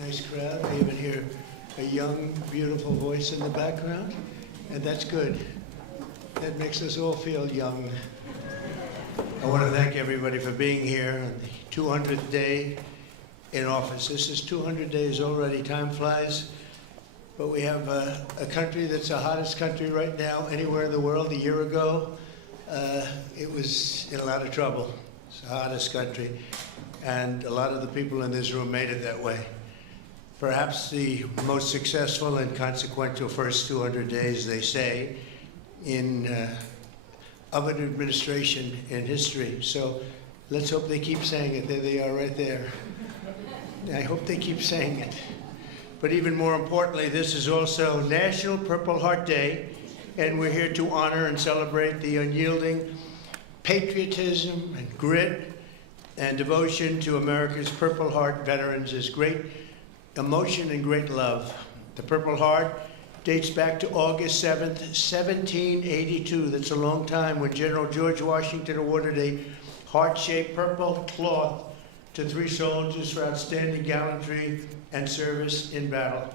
Nice crowd. I even hear a young, beautiful voice in the background, and that's good. That makes us all feel young. I want to thank everybody for being here on the 200th day in office. This is 200 days already. Time flies. But we have a country that's the hottest country right now anywhere in the world. A year ago, it was in a lot of trouble. It's the hottest country. And a lot of the people in this room made it that way. Perhaps the most successful and consequential first 200 days, they say, of an administration in history. So let's hope they keep saying it. There they are right there. I hope they keep saying it. But even more importantly, this is also National Purple Heart Day, and we're here to honor and celebrate the unyielding patriotism and grit and devotion to America's Purple Heart veterans is great emotion and great love. The Purple Heart dates back to August 7th, 1782. That's a long time, when General George Washington awarded a heart-shaped purple cloth to 3 soldiers for outstanding gallantry and service in battle.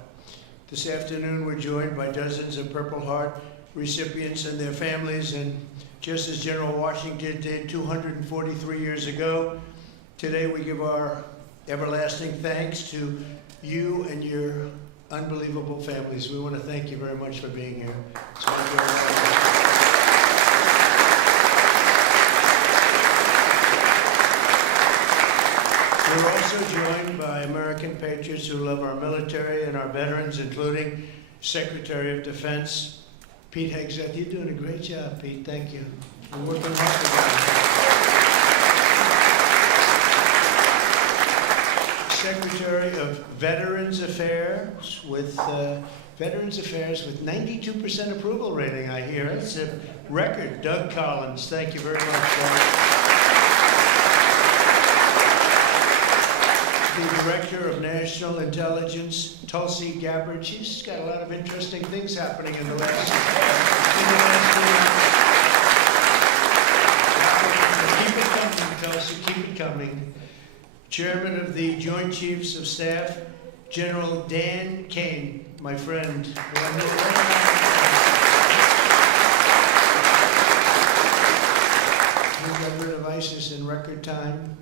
This afternoon, we're joined by dozens of Purple Heart recipients and their families, and just as General Washington did 243 years ago, today we give our everlasting thanks to you and your unbelievable families. We want to thank you very much for being here. It's We're also joined by American patriots who love our military and our veterans, including Secretary of Defense Pete Hegseth. You're doing a great job, Pete. Thank you. We're working hard together. Secretary of Veterans Affairs with 92% approval rating, I hear. It's a record. Doug Collins, thank you very much, Doug. The Director of National Intelligence, Tulsi Gabbard. She's got a lot of interesting things happening in the last Keep it coming, Tulsi, keep it coming. Chairman of the Joint Chiefs of Staff, General Dan Kane, my friend. We got rid of ISIS in record time.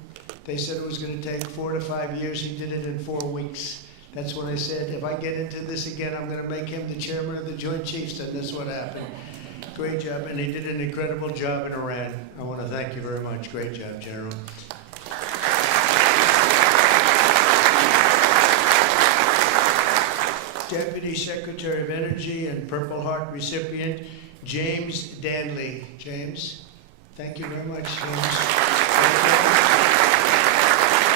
They said it was going to take 4 to 5 years. He did it in 4 weeks. That's when I said, if I get into this again, I'm going to make him the chairman of the Joint Chiefs, and that's what happened. Great job, and he did an incredible job in Iran. I want to thank you very much. Great job, General. Deputy Secretary of Energy and Purple Heart recipient, James Danley. James, thank you very much, James.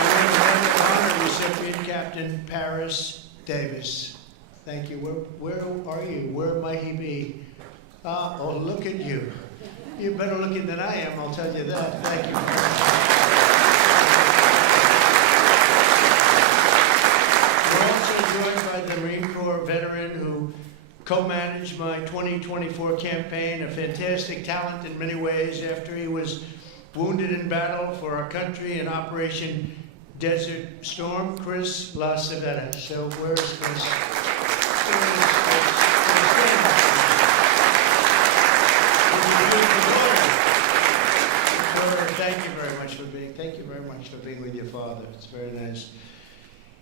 And honor recipient, Captain Paris Davis. Thank you. Where are you? Where might he be? Oh, look at you. You're better looking than I am, I'll tell you that. Thank you very much. We're also joined by the Marine Corps veteran who co-managed my 2024 campaign, a fantastic talent in many ways after he was wounded in battle for our country in Operation Desert Storm, Chris LaCivetta. So where's Chris? Thank you very much for being with your father. It's very nice.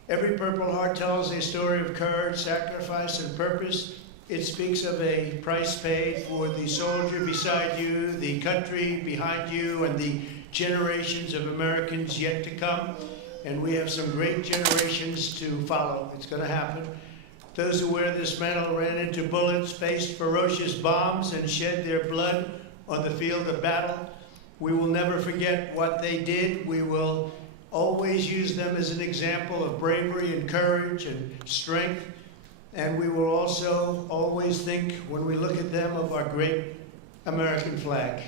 Every Purple Heart tells a story of courage, sacrifice, and purpose. It speaks of a price paid for the soldier beside you, the country behind you, and the generations of Americans yet to come. And we have some great generations to follow. It's going to happen. Those who wear this medal ran into bullets, faced ferocious bombs, and shed their blood on the field of battle. We will never forget what they did. We will always use them as an example of bravery and courage and strength. And we will also always think, when we look at them, of our great American flag.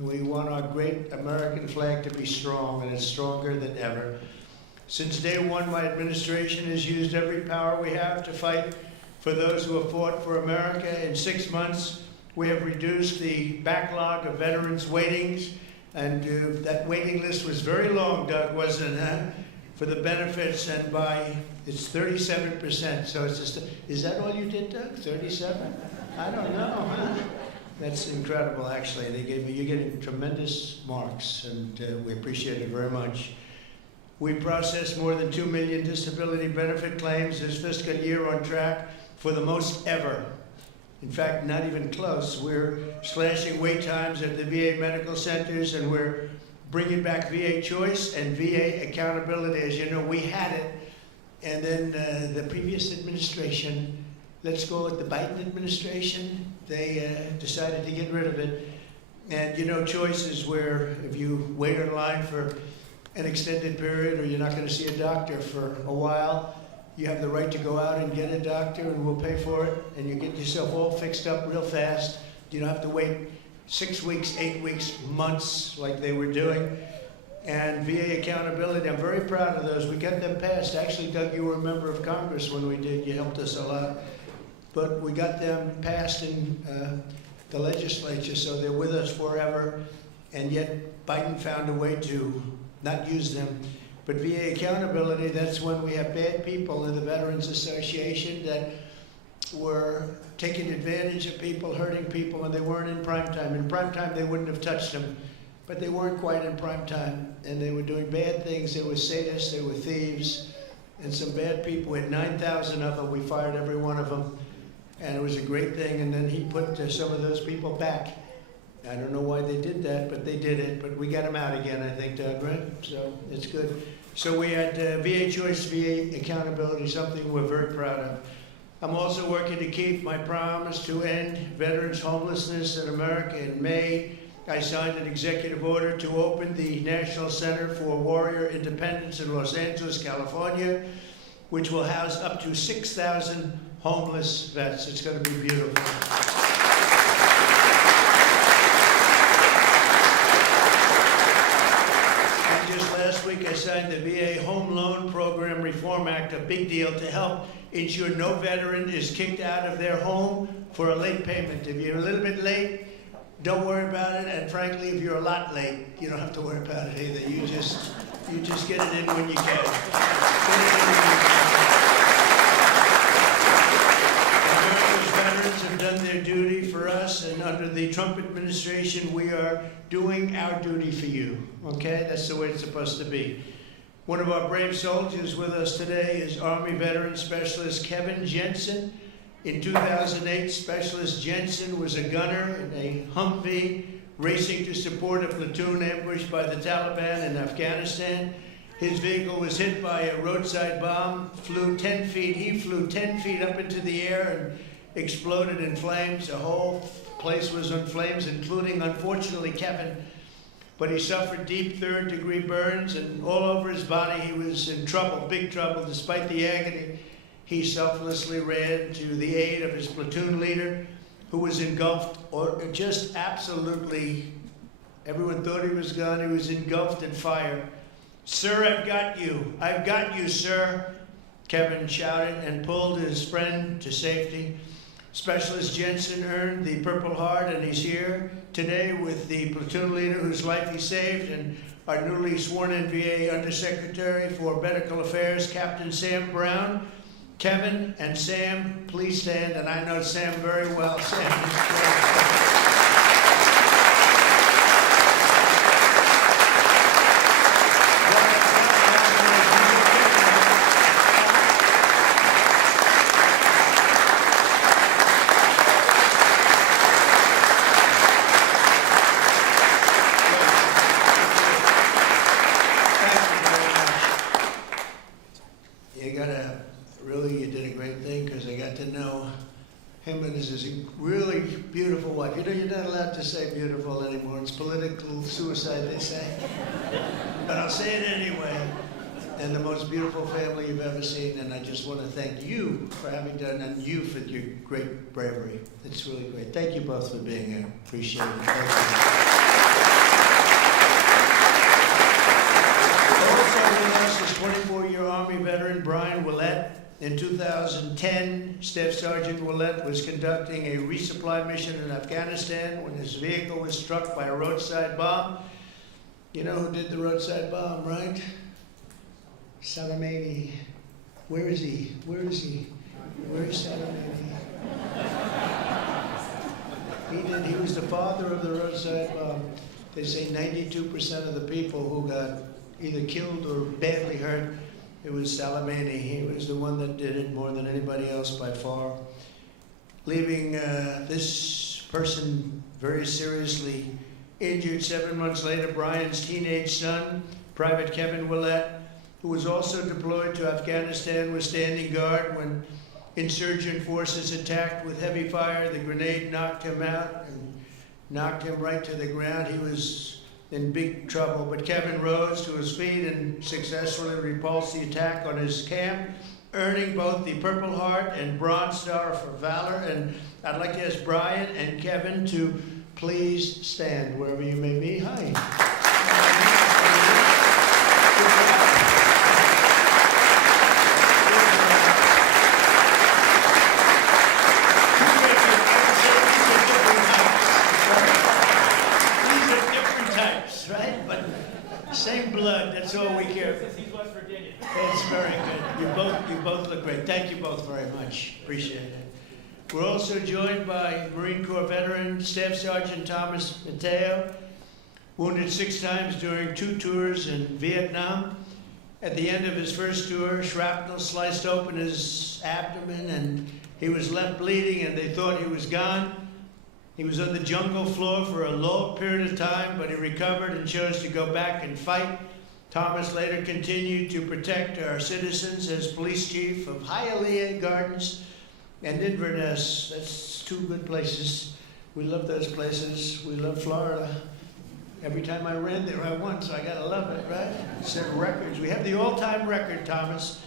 We want our great American flag to be strong, and it's stronger than ever. Since day one, my administration has used every power we have to fight for those who have fought for America. In 6 months, we have reduced the backlog of veterans' waitings, and that waiting list was very long, Doug, wasn't it? Huh? for the benefits, and it's 37%. So it's just, is that all you did, Doug? 37? I don't know. Huh? That's incredible, actually. You're getting tremendous marks, and we appreciate it very much. We processed more than 2 million disability benefit claims this fiscal year, on track for the most ever. In fact, not even close. We're slashing wait times at the VA medical centers, and we're bringing back VA choice and VA accountability. As you know, we had it, and then the previous administration, let's go with the Biden administration, they decided to get rid of it. And you know, choice is where if you wait in line for an extended period, or you're not going to see a doctor for a while, you have the right to go out and get a doctor, and we'll pay for it, and you get yourself all fixed up real fast. You don't have to wait 6 weeks, 8 weeks, months like they were doing. And VA accountability, I'm very proud of those. We got them passed. Actually, Doug, you were a member of Congress when we did. You helped us a lot. But we got them passed in the legislature, so they're with us forever. And yet Biden found a way to not use them. But VA accountability, that's when we have bad people in the Veterans Association that were taking advantage of people, hurting people, and they weren't in prime time. In prime time, they wouldn't have touched them, but they weren't quite in prime time, and they were doing bad things. They were sadists, they were thieves, and some bad people. We had 9,000 of them. We fired every one of them, and it was a great thing. And then he put some of those people back. I don't know why they did that, but they did it. But we got them out again, I think, Doug, right? So it's good. So we had VA choice, VA accountability, something we're very proud of. I'm also working to keep my promise to end veterans' homelessness in America. In May, I signed an executive order to open the National Center for Warrior Independence in Los Angeles, California, which will house up to 6,000 homeless vets. It's going to be beautiful. Last week I signed the VA Home Loan Program Reform Act, a big deal, to help ensure no veteran is kicked out of their home for a late payment. If you're a little bit late, don't worry about it. And frankly, if you're a lot late, you don't have to worry about it either. You just get it in when you can. America's veterans have done their duty for us, and under the Trump administration, we are doing our duty for you, okay? That's the way it's supposed to be. One of our brave soldiers with us today is Army Veteran Specialist Kevin Jensen. In 2008, Specialist Jensen was a gunner in a Humvee racing to support a platoon ambushed by the Taliban in Afghanistan. His vehicle was hit by a roadside bomb, flew 10 feet. He flew 10 feet up into the air and exploded in flames. The whole place was in flames, including, unfortunately, Kevin. But he suffered deep third-degree burns, and all over his body he was in trouble, big trouble. Despite the agony, he selflessly ran to the aid of his platoon leader, who was engulfed, or just absolutely, everyone thought he was gone. He was engulfed in fire. "Sir, I've got you. I've got you, sir," Kevin shouted and pulled his friend to safety. Specialist Jensen earned the Purple Heart, and he's here today with the platoon leader whose life he saved, and our newly sworn-in VA Undersecretary for Medical Affairs, Captain Sam Brown. Kevin and Sam, please stand, and I know Sam very well. Sam. You did a great thing, because I got to know him and his really beautiful wife. You know, you're not allowed to say beautiful anymore. It's political suicide, they say. But I'll say it anyway. And the most beautiful family you've ever seen. And I just want to thank you for having done, and you for your great bravery. It's really great. Thank you both for being here. Appreciate it. Thank you. Also with us is 24-year Army veteran Brian Willett. In 2010, Staff Sergeant Willett was conducting a resupply mission in Afghanistan when his vehicle was struck by a roadside bomb. You know who did the roadside bomb, right? Salamani. Where is he? Where is he? Where's Salamani? He was the father of the roadside bomb. They say 92% of the people who got either killed or badly hurt, it was Salamani. He was the one that did it more than anybody else by far. Leaving this person very seriously injured. 7 months later, Brian's teenage son, Private Kevin Willett, who was also deployed to Afghanistan, was standing guard when insurgent forces attacked with heavy fire. The grenade knocked him out and knocked him right to the ground. He was in big trouble, but Kevin rose to his feet and successfully repulsed the attack on his camp, earning both the Purple Heart and Bronze Star for valor. And I'd like to ask Brian and Kevin to please stand wherever you may be. Hi. Same blood, that's all we care for. He's West Virginia. That's very good. You both look great. Thank you both very much. Appreciate it. We're also joined by Marine Corps veteran Staff Sergeant Thomas Mateo, wounded 6 times during 2 tours in Vietnam. At the end of his first tour, shrapnel sliced open his abdomen and he was left bleeding and they thought he was gone. He was on the jungle floor for a long period of time, but he recovered and chose to go back and fight. Thomas later continued to protect our citizens as police chief of Hialeah Gardens and Inverness. That's 2 good places. We love those places. We love Florida. Every time I ran there, I won, so I gotta love it, right? Set records. We have the all-time record, Thomas.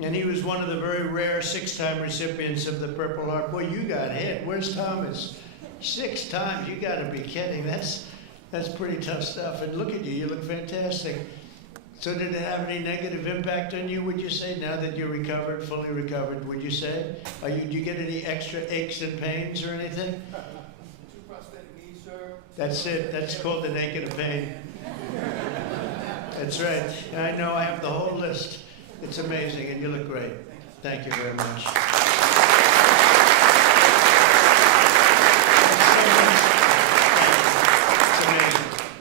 And he was one of the very rare 6-time recipients of the Purple Heart. Boy, you got hit. Where's Thomas? 6 times, you gotta be kidding. That's pretty tough stuff. And look at you, you look fantastic. So did it have any negative impact on you, would you say, now that you're recovered, fully recovered, would you say? Do you get any extra aches and pains or anything? 2 prosthetic knees, sir. That's it, that's called an ache and a pain. That's right, I know, I have the whole list. It's amazing, and you look great. Thank you very much.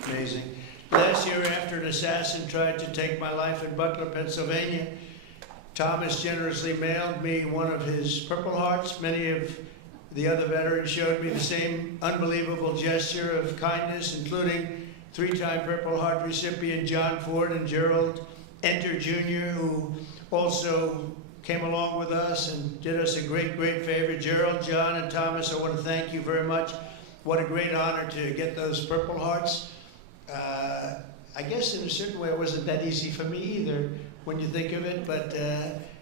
Amazing. Last year, after an assassin tried to take my life in Butler, Pennsylvania, Thomas generously mailed me one of his Purple Hearts. Many of the other veterans showed me the same unbelievable gesture of kindness, including 3-time Purple Heart recipient John Ford and Gerald Enter Jr., who also came along with us and did us a great, great favor. Gerald, John, and Thomas, I want to thank you very much. What a great honor to get those Purple Hearts. I guess in a certain way it wasn't that easy for me either when you think of it, but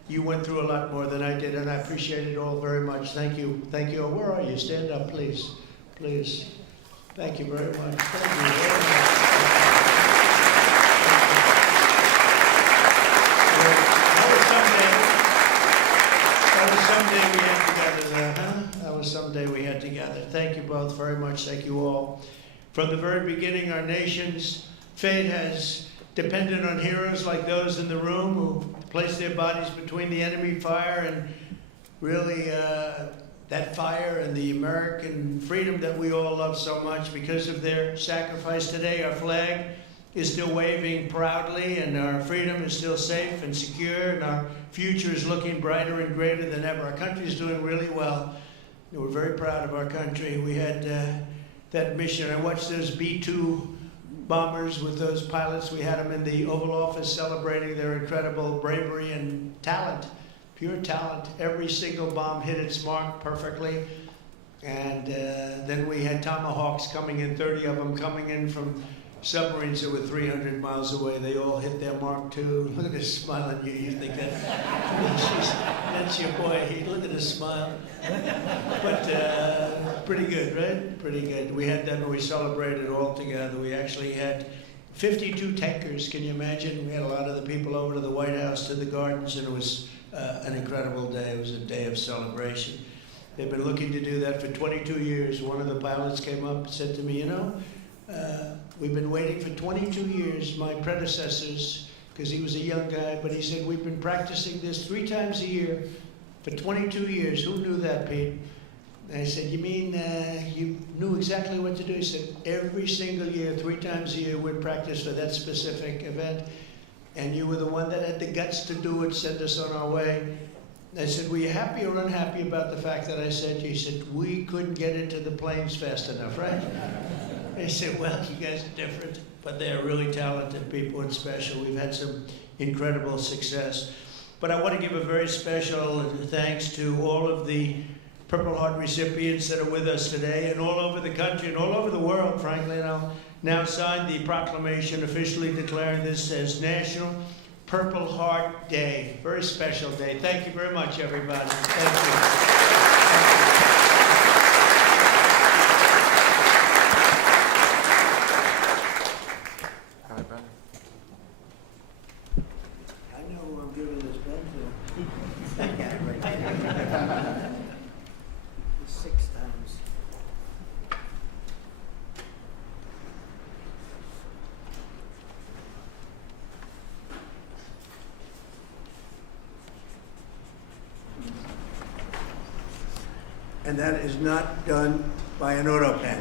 you went through a lot more than I did, and I appreciate it all very much. Thank you. Thank you. Where are you? Stand up, please. Please. Thank you very much. Thank you very much. That was someday we had together there, huh? That was someday we had together. Thank you both very much. Thank you all. From the very beginning, our nation's fate has depended on heroes like those in the room who placed their bodies between the enemy fire and really that fire and the American freedom that we all love so much. Because of their sacrifice today, our flag is still waving proudly and our freedom is still safe and secure and our future is looking brighter and greater than ever. Our country is doing really well. We're very proud of our country. We had that mission. I watched those B-2 bombers with those pilots. We had them in the Oval Office celebrating their incredible bravery and talent, pure talent. Every single bomb hit its mark perfectly. And then we had Tomahawks coming in, 30 of them coming in from submarines that were 300 miles away. They all hit their mark too. Look at this smile on you. You think that's your boy. Look at his smile. But pretty good, right? Pretty good. We had them and we celebrated all together. We actually had 52 tankers. Can you imagine? We had a lot of the people over to the White House, to the gardens, and it was an incredible day. It was a day of celebration. They've been looking to do that for 22 years. One of the pilots came up and said to me, you know, we've been waiting for 22 years. My predecessors because he was a young guy, but he said, we've been practicing this 3 times a year for 22 years. Who knew that, Pete? And I said, you mean you knew exactly what to do? He said, every single year, 3 times a year, we'd practice for that specific event. And you were the one that had the guts to do it, send us on our way. I said, were you happy or unhappy about the fact that I said, he said, we couldn't get into the planes fast enough, right? I said, well, you guys are different, but they're really talented people and special. We've had some incredible success. But I want to give a very special thanks to all of the Purple Heart recipients that are with us today, and all over the country and all over the world, frankly. And I'll now sign the proclamation officially declaring this as National Purple Heart Day. Very special day. Thank you very much, everybody. Thank you. I know who I'm giving this pen to. That guy right there. 6 times. And that is not done by an auto pen.